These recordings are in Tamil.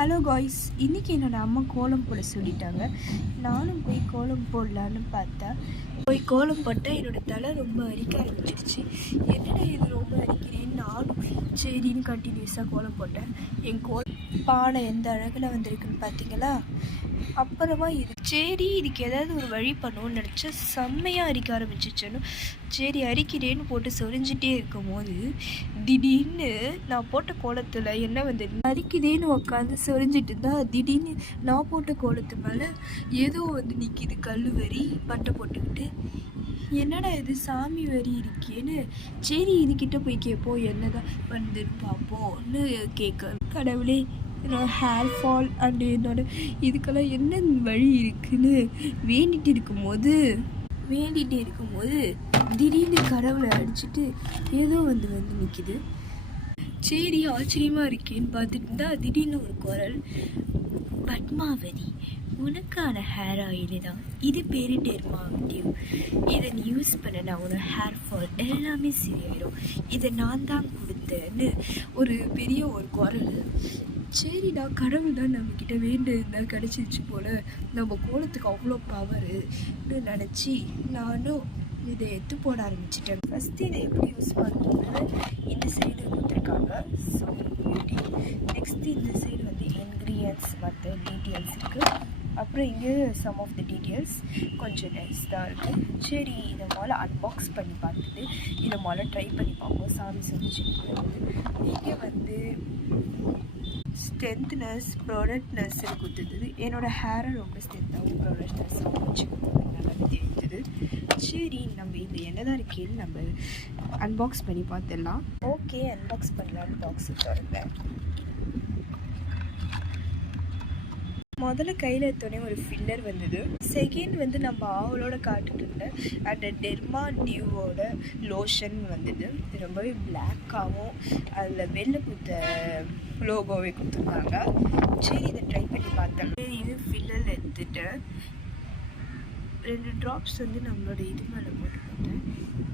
ஹலோ காய்ஸ், இன்றைக்கி என்னோடய அம்மா கோலம் போட சொல்லிட்டாங்க. நானும் போய் கோலம் போடலான்னு பார்த்தா கோலம் போட்டால் என்னோடய தலை ரொம்ப அரிக்க ஆரம்பிச்சிருச்சு. என்னடா இது ரொம்ப அரிக்கிறேன்னு நானும் சரின்னு கண்டினியூஸாக கோலம் போட்டேன். என் பானை எந்த அழகில் வந்திருக்குன்னு பார்த்தீங்களா? அப்புறமா இதுக்கு ஏதாவது ஒரு வழி பண்ணுவோன்னு நினச்சா செம்மையாக அரிக்க ஆரம்பிச்சிச்சுன்னு சரி அரிக்கிறேன்னு போட்டு சொரிஞ்சிட்டே இருக்கும் போது திடீர்னு நான் போட்ட கோலத்தில் என்ன வந்து அரிக்குதேன்னு உட்காந்து சொரிஞ்சிட்டு இருந்தால் திடீர்னு நான் போட்ட கோலத்து மேலே ஏதோ வந்து நிற்கிது கல் வரி பட்டை போட்டுக்கிட்டு. என்னடா இது சாமி வரி இருக்கேன்னு சரி இதுக்கிட்ட போய் கேட்போம் என்னதான் வந்துன்னு பார்ப்போம்னு கேட்க, கடவுளே என்னோடய ஹேர் ஃபால் அண்டு இதுக்கெல்லாம் என்ன வழி இருக்குன்னு வேண்டிகிட்டு இருக்கும்போது திடீர்னு கடவுளை அடிச்சுட்டு ஏதோ வந்து நிற்கிது. சரி ஆச்சரியமாக இருக்கேன்னு பார்த்துட்டு இருந்தால் திடீர்னு ஒரு குரல், பத்மாவதி உனக்கான ஹேர் ஆயில் தான், இது பேர் டெர்மாடிவ், இதை நீ யூஸ் பண்ணனா உனக்கு ஹேர் ஃபால் எல்லாமே சரியாயிடும், இதை நான் தான் கொடுத்தேன்னு ஒரு பெரிய ஒரு குரல். சரிடா, கடவுள் தான் நம்மக்கிட்ட வேண்டியிருந்தா கிடச்சிருச்சு போல், நம்ம கோலத்துக்கு அவ்வளோ பவருன்னு நினச்சி நானும் இதை எடுத்து போட ஆரம்பிச்சிட்டேன். ஃபஸ்ட்டு இதை எப்படி யூஸ் பண்ணுறது இந்த சைடு கொடுத்துருக்காங்க. ஸோ நெக்ஸ்ட்டு இந்த சைடு வந்து இன்க்ரீடியன்ட்ஸ் மற்ற டீட்டெயில்ஸ் இருக்குது. அப்புறம் இங்கே சம் ஆஃப் த டீட்டெயில்ஸ் கொஞ்சம் நெக்ஸ் தான் இருக்குது. சரி இதை முதல்ல அன்பாக்ஸ் பண்ணி பார்த்துட்டு இதை முதல்ல ட்ரை பண்ணி பார்ப்போம். சாமி சொல்லிச்சு. இங்கே வந்து ஸ்ட்ரென்த்னஸ் ப்ராடக்ட்னஸ் கொடுத்துருந்தது. என்னோடய ஹேரை ரொம்ப ஸ்ட்ரென்த்தாகவும் ப்ராடக்ட்னஸாகவும் வச்சு நல்லா தெரிஞ்சது. சரி நம்ம இந்த என்னதான் இருக்கேன்னு நம்ம அன்பாக்ஸ் பண்ணி பார்த்துடலாம். ஓகே, அன்பாக்ஸ் பண்ணலான்னு பாக்ஸு திறந்தேன். முதல்ல கையில் எடுத்தோடனே ஒரு ஃபில்லர் வந்தது. செகண்ட் வந்து நம்ம ஆவலோட காட்டுட்டு இருந்த அந்த டெர்மாடிவோட லோஷன் வந்தது. இது ரொம்பவே பிளாக்காகவும் அதில் வெள்ளை குத்த லோகோவே கொடுத்துருந்தாங்க. சரி இதை ட்ரை பண்ணி பார்த்தேன். இது ஃபில்லர் எடுத்துட்டு 2 ட்ராப்ஸ் வந்து நம்மளோட இது மேலே போட்டு பார்த்தேன்.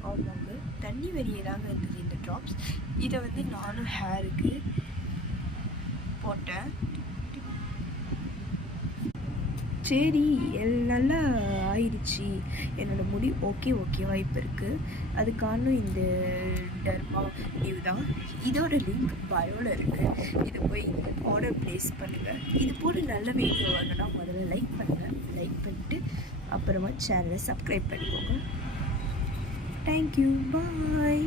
ஆமாங்க, தண்ணி வரியதாக இருந்தது இந்த ட்ராப்ஸ். இதை வந்து நானும் ஹேருக்கு போட்டேன். சரி நல்லா ஆயிடுச்சு, என்னோடய முடி ஓகேவா இப்போ இருக்குது. அது காரணம் இந்த டெர்மாடிவ் தான். இதோட லிங்க் பயோவில் இருக்குது. இதை போய் ஆர்டர் ப்ளேஸ் பண்ணுங்கள். இது போல நல்ல வீடியோ வரணும்னா முதல்ல லைக் பண்ணுங்கள். லைக் பண்ணிட்டு அப்புறமா சேனலை சப்ஸ்கிரைப் பண்ணிக்கோங்க. தேங்க்யூ, பாய்.